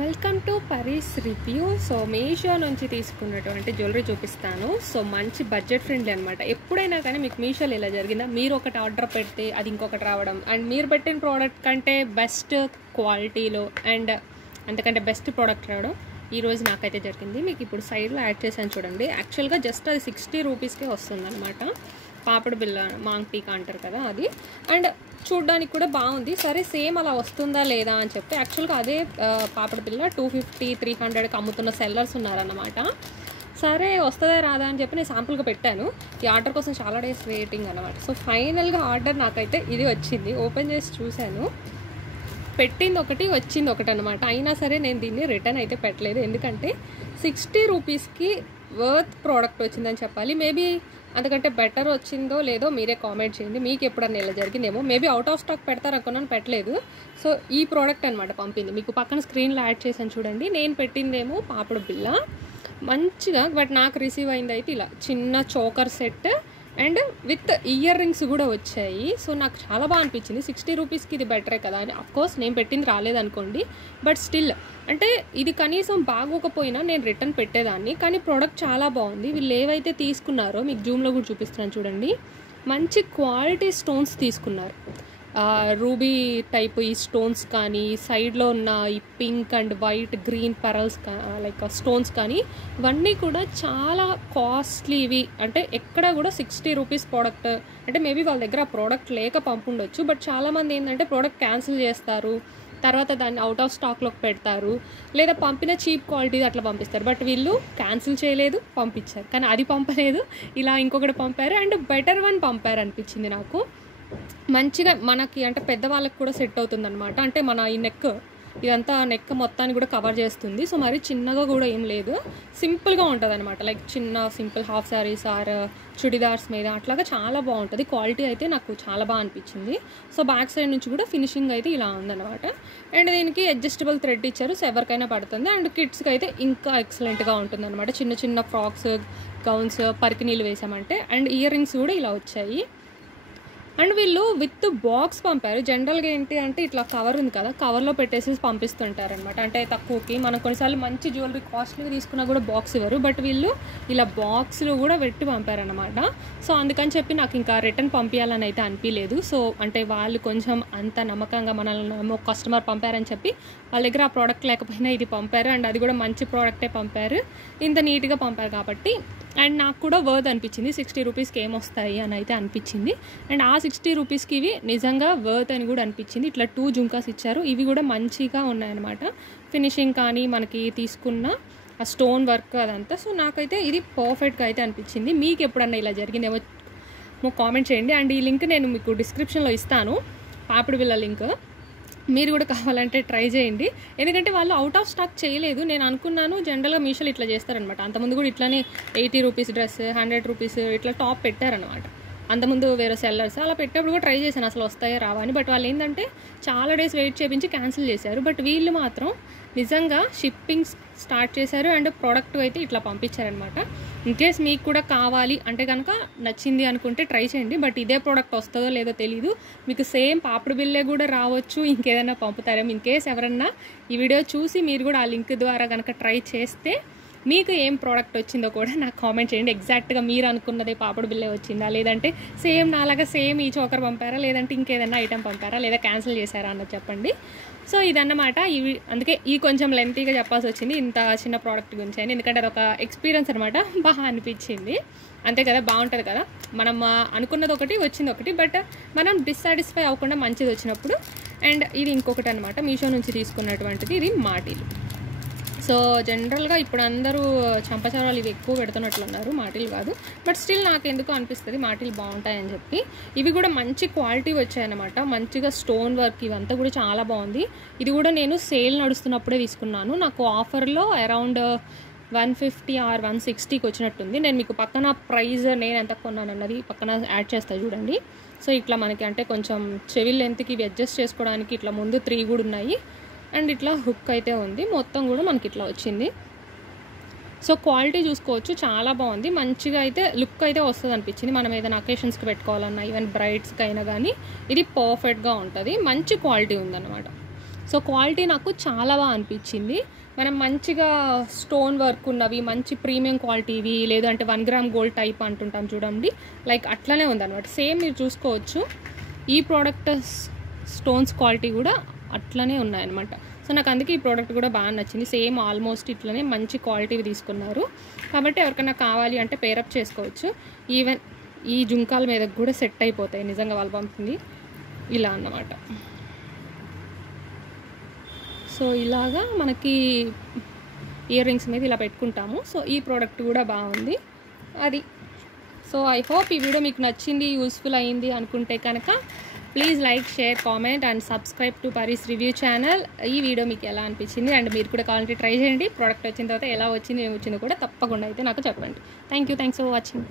Welcome to Pari's review. So Meesho నుంచి తీసుకున్నటువంటి jewellery చూపిస్తాను. సో మంచి బడ్జెట్ ఫ్రెండ్లీ అనమాట. ఎప్పుడైనా కానీ మీకు మీషోలో ఇలా జరిగిందా, మీరు ఒకటి ఆర్డర్ పెడితే అది ఇంకొకటి రావడం, అండ్ మీరు పెట్టిన ప్రోడక్ట్ కంటే బెస్ట్ క్వాలిటీలో అండ్ అంతకంటే బెస్ట్ ప్రోడక్ట్ రావడం ఈరోజు నాకైతే జరిగింది. మీకు ఇప్పుడు సైడ్లో యాడ్ చేశాను చూడండి. యాక్చువల్గా జస్ట్ అది 60 రూపీస్కే వస్తుంది అనమాట. పాపడ బిల్ల మాంగ్ టీకా అంటారు కదా అది. అండ్ చూడ్డానికి కూడా బాగుంది. సరే సేమ్ అలా వస్తుందా లేదా అని చెప్పి యాక్చువల్గా అదే పాపడ బిల్ల 250, 300కి అమ్ముతున్న సెల్లర్స్ ఉన్నారన్నమాట. సరే వస్తుందా రాదా అని చెప్పి నేను శాంపుల్గా పెట్టాను. ఈ ఆర్డర్ కోసం చాలా డేస్ వెయిటింగ్ అనమాట. సో ఫైనల్గా ఆర్డర్ నాకైతే ఇది వచ్చింది. ఓపెన్ చేసి చూశాను, పెట్టింది ఒకటి వచ్చింది ఒకటి అనమాట. అయినా సరే నేను దీన్ని రిటర్న్ అయితే పెట్టలేదు, ఎందుకంటే 60 రూపీస్కి వర్త్ ప్రోడక్ట్ వచ్చిందని చెప్పాలి. మేబీ అంతకంటే బెటర్ వచ్చిందో లేదో మీరే కామెంట్ చేయండి. మీకు ఎప్పుడన్నా ఇలా జరిగిందేమో. మేబీ అవుట్ ఆఫ్ స్టాక్ పెడతారు అనుకున్నాను, పెట్టలేదు. సో ఈ ప్రోడక్ట్ అనమాట పంపింది. మీకు పక్కన స్క్రీన్లో యాడ్ చేశాను చూడండి. నేను పెట్టిందేమో పాపడ బిల్ల మంచిగా, బట్ నాకు రిసీవ్ అయింది అయితే ఇలా చిన్న choker set and with ear rings కూడా వచ్చాయి. సో నాకు చాలా బాగా అనిపించింది. 60 రూపీస్కి ఇది బెటరే కదా అని. అఫ్కోర్స్ నేను పెట్టింది రాలేదనుకోండి, బట్ స్టిల్ అంటే ఇది కనీసం బాగోకపోయినా నేను రిటర్న్ పెట్టేదాన్ని. కానీ ప్రోడక్ట్ చాలా బాగుంది. వీళ్ళు ఏవైతే తీసుకున్నారో మీకు జూమ్లో కూడా చూపిస్తున్నాను చూడండి. మంచి క్వాలిటీ స్టోన్స్ తీసుకున్నారు. రూబీ టైప్ ఈ స్టోన్స్ కానీ, సైడ్లో ఉన్న ఈ pink and white green pearls like stones కానీ ఇవన్నీ కూడా చాలా కాస్ట్లీవి. అంటే ఎక్కడ కూడా 60 రూపీస్ ప్రోడక్ట్ అంటే మేబీ వాళ్ళ దగ్గర ఆ ప్రోడక్ట్ లేక పంపుండొచ్చు. బట్ చాలామంది ఏంటంటే ప్రోడక్ట్ క్యాన్సిల్ చేస్తారు, తర్వాత దాన్ని అవుట్ ఆఫ్ స్టాక్లోకి పెడతారు, లేదా పంపిన చీప్ క్వాలిటీ అట్లా పంపిస్తారు. బట్ వీళ్ళు క్యాన్సిల్ చేయలేదు, పంపించారు. కానీ అది పంపలేదు, ఇలా ఇంకొకటి పంపారు అండ్ బెటర్ వన్ పంపారు అనిపించింది నాకు. మంచిగా మనకి అంటే పెద్దవాళ్ళకి కూడా సెట్ అవుతుంది అనమాట. అంటే మన ఈ నెక్ ఇదంతా నెక్ మొత్తాన్ని కూడా కవర్ చేస్తుంది. సో మరి చిన్నగా కూడా ఏం లేదు, సింపుల్గా ఉంటుంది అనమాట. లైక్ చిన్న simple half saris or churidars మీద అట్లాగా చాలా బాగుంటుంది. క్వాలిటీ అయితే నాకు చాలా బాగా అనిపించింది. సో బ్యాక్ సైడ్ నుంచి కూడా ఫినిషింగ్ అయితే ఇలా ఉందన్నమాట. అండ్ దీనికి అడ్జస్టబుల్ థ్రెడ్ ఇచ్చారు, సో ఎవరికైనా పడుతుంది. అండ్ కిడ్స్కి అయితే ఇంకా ఎక్సలెంట్గా ఉంటుంది అనమాట. చిన్న చిన్న ఫ్రాక్స్, గౌన్స్, పరికినీళ్ళు వేసామంటే. అండ్ ఇయర్ రింగ్స్ కూడా ఇలా వచ్చాయి. అండ్ వీళ్ళు విత్ బాక్స్ పంపారు. జనరల్గా ఏంటి అంటే ఇట్లా కవర్ ఉంది కదా, కవర్లో పెట్టేసి పంపిస్తుంటారు అనమాట. అంటే తక్కువకి మనం కొన్నిసార్లు మంచి జ్యువెలరీ కాస్ట్లీగా తీసుకున్నా కూడా బాక్స్ ఇవ్వరు, బట్ వీళ్ళు ఇలా బాక్స్లు కూడా పెట్టి పంపారనమాట. సో అందుకని చెప్పి నాకు ఇంకా రిటర్న్ పంపించాలని అయితే అనిపించలేదు. సో అంటే వాళ్ళు కొంచెం అంత నమ్మకంగా మనల్ని కస్టమర్ పంపారని చెప్పి వాళ్ళ దగ్గర ఆ ప్రోడక్ట్ లేకపోయినా ఇది పంపారు. అండ్ అది కూడా మంచి ప్రోడక్టే పంపారు, ఇంత నీట్గా పంపారు కాబట్టి. అండ్ నాకు కూడా వర్త్ అనిపించింది. 60 రూపీస్కి ఏమొస్తాయి అని అయితే అనిపించింది. అండ్ ఆ 60 రూపీస్కి ఇవి నిజంగా వర్త్ అని కూడా అనిపించింది. ఇట్లా 2 జుంకాస్ ఇచ్చారు, ఇవి కూడా మంచిగా ఉన్నాయన్నమాట. ఫినిషింగ్ కానీ మనకి తీసుకున్న ఆ స్టోన్ వర్క్ అదంతా. సో నాకైతే ఇది పర్ఫెక్ట్గా అయితే అనిపించింది. మీకు ఎప్పుడన్నా ఇలా జరిగిందేమో కామెంట్ చేయండి. అండ్ ఈ లింక్ నేను మీకు డిస్క్రిప్షన్లో ఇస్తాను, పాపిడి బిళ్ళ లింక్. మీరు కూడా కావాలంటే ట్రై చేయండి, ఎందుకంటే వాళ్ళు అవుట్ ఆఫ్ స్టాక్ చేయలేదు. నేను అనుకున్నాను జనరల్గా మీషోలో ఇట్లా చేస్తారనమాట. అంతకుముందు కూడా ఇట్లానే 80 రూపీస్ డ్రెస్, 100 రూపీస్ ఇట్లా టాప్ పెట్టారనమాట. అంతకుముందు వేరే సెల్లర్స్ అలా పెట్టినప్పుడు కూడా ట్రై చేశాను అసలు వస్తాయో రావా అని. బట్ వాళ్ళు ఏంటంటే చాలా డేస్ వెయిట్ చేయించి క్యాన్సిల్ చేశారు. బట్ వీళ్ళు మాత్రం నిజంగా షిప్పింగ్ స్టార్ట్ చేశారు అండ్ ప్రోడక్ట్ అయితే ఇట్లా పంపించారనమాట. ఇన్కేస్ మీకు కూడా కావాలి అంటే కనుక నచ్చింది అనుకుంటే ట్రై చేయండి. బట్ ఇదే ప్రోడక్ట్ వస్తుందో లేదో తెలీదు. మీకు సేమ్ పాపిడి బిల్లే కూడా రావచ్చు, ఇంకేదైనా పంపుతారేమో. ఇన్కేస్ ఎవరన్నా ఈ వీడియో చూసి మీరు కూడా ఆ లింక్ ద్వారా కనుక ట్రై చేస్తే మీకు ఏం ప్రోడక్ట్ వచ్చిందో కూడా నాకు కామెంట్ చేయండి. ఎగ్జాక్ట్గా మీరు అనుకున్నదే పాపడ బిల్లే వచ్చిందా, లేదంటే సేమ్ నాలాగా సేమ్ ఈ చోకర్ పంపారా, లేదంటే ఇంకేదన్నా ఐటెం పంపారా, లేదా క్యాన్సిల్ చేశారా అన్నది చెప్పండి. సో ఇదన్నమాట. ఇవి అందుకే ఈ కొంచెం లెంతీగా చెప్పాల్సి వచ్చింది ఇంత చిన్న ప్రోడక్ట్ గురించి అని, ఎందుకంటే అదొక ఎక్స్పీరియన్స్ అనమాట. బాగా అనిపించింది, అంతే కదా, బాగుంటుంది కదా. మనం అనుకున్నది ఒకటి వచ్చింది ఒకటి, బట్ మనం డిస్సాటిస్ఫై అవ్వకుండా మంచిది వచ్చినప్పుడు. అండ్ ఇది ఇంకొకటి అనమాట, మీషో నుంచి తీసుకున్నటువంటిది. ఇది మాటీలు. సో జనరల్గా ఇప్పుడు అందరూ చంపచారాలు ఇవి ఎక్కువ పెడుతున్నట్లున్నారు, మాటీలు కాదు. బట్ స్టిల్ నాకు ఎందుకు అనిపిస్తుంది మాటీలు బాగుంటాయని చెప్పి. ఇవి కూడా మంచి క్వాలిటీ వచ్చాయన్నమాట. మంచిగా స్టోన్ వర్క్ ఇవంతా కూడా చాలా బాగుంది. ఇది కూడా నేను సేల్ నడుస్తున్నప్పుడే తీసుకున్నాను. నాకు ఆఫర్లో అరౌండ్ 150 ఆర్ 160కి వచ్చినట్టుంది. నేను మీకు పక్కన ప్రైస్ నేను ఎంత కొన్నాను అన్నది పక్కన యాడ్ చేస్తా చూడండి. సో ఇట్లా మనకి అంటే కొంచెం చెవి లెంత్కి ఇవి అడ్జస్ట్ చేసుకోవడానికి ఇట్లా ముందు 3 కూడా ఉన్నాయి. అండ్ ఇట్లా హుక్ అయితే ఉంది, మొత్తం కూడా మనకి ఇట్లా వచ్చింది. సో క్వాలిటీ చూసుకోవచ్చు, చాలా బాగుంది. మంచిగా అయితే లుక్ అయితే వస్తుంది అనిపించింది. మనం ఏదైనా అకేషన్స్కి పెట్టుకోవాలన్నా, ఈవెన్ బ్రైడ్స్కి అయినా కానీ ఇది పర్ఫెక్ట్గా ఉంటుంది. మంచి క్వాలిటీ ఉందన్నమాట. సో క్వాలిటీ నాకు చాలా బాగా అనిపించింది. మనం మంచిగా స్టోన్ వర్క్ ఉన్నవి, మంచి ప్రీమియం క్వాలిటీవి, లేదంటే 1 గ్రామ్ గోల్డ్ టైప్ అంటుంటాం చూడండి, లైక్ అట్లనే ఉందన్నమాట. సేమ్ మీరు చూసుకోవచ్చు, ఈ ప్రోడక్ట్ స్టోన్స్ క్వాలిటీ కూడా అట్లనే ఉన్నాయన్నమాట. సో నాకు అందుకే ఈ ప్రోడక్ట్ కూడా బాగా నచ్చింది. సేమ్ ఆల్మోస్ట్ ఇట్లనే మంచి క్వాలిటీవి తీసుకున్నారు. కాబట్టి ఎవరికైనా కావాలి అంటే పేరప్ చేసుకోవచ్చు. ఈవెన్ ఈ జుంకాల మీద కూడా సెట్ అయిపోతాయి నిజంగా వాళ్ళు పంపింది ఇలా అన్నమాట. సో ఇలాగా మనకి ఇయర్ రింగ్స్ మీద ఇలా పెట్టుకుంటాము. సో ఈ ప్రోడక్ట్ కూడా బాగుంది అది. సో ఐ హోప్ ఈ వీడియో మీకు నచ్చింది, యూస్ఫుల్ అయ్యింది అనుకుంటే కనుక please like, share, comment and subscribe to Pari's review channel. ఈ వీడియో మీకు ఎలా అనిపించింది అండ్ మీరు కూడా కావాలంటే ట్రై చేయండి. ప్రోడక్ట్ వచ్చిన తర్వాత ఎలా వచ్చింది, ఏమి వచ్చిందో కూడా తప్పకుండా అయితే నాకు చెప్పండి. Thanks for watching.